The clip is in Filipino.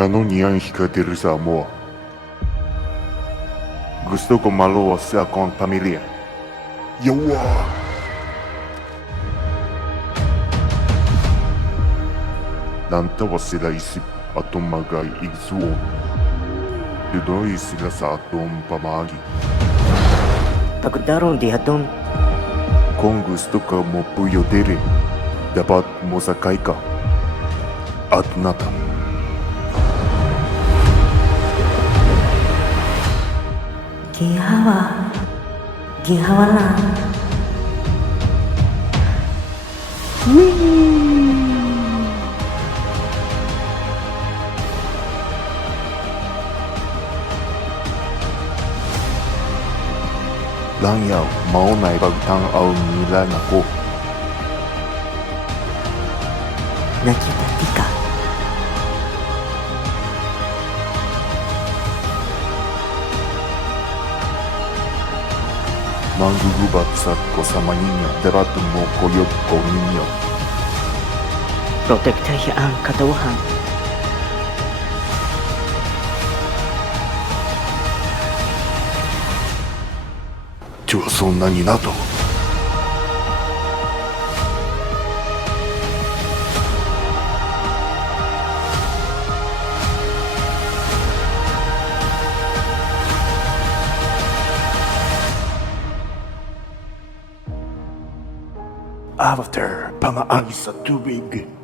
Nanonian hikatir sa mo. Gusto ko maluwas sa akong pamilya. Yawa! Nantawa sila isip at tumagay igsuon. Dudoy sila sa atong pamagi. Pagdarong dihadon, Kung gusto ka mo puyo diri, dapat mo sakay ka. At nata. ginhawa lang. Langyaw, maunay pagtanaw nila nako. Nakita di ka. Manggugubat sa kasama ninyo, dapat mo koyot ko ninyo. Protektahi ang katauhan. So na ni nato. After pamaagi sa tubig,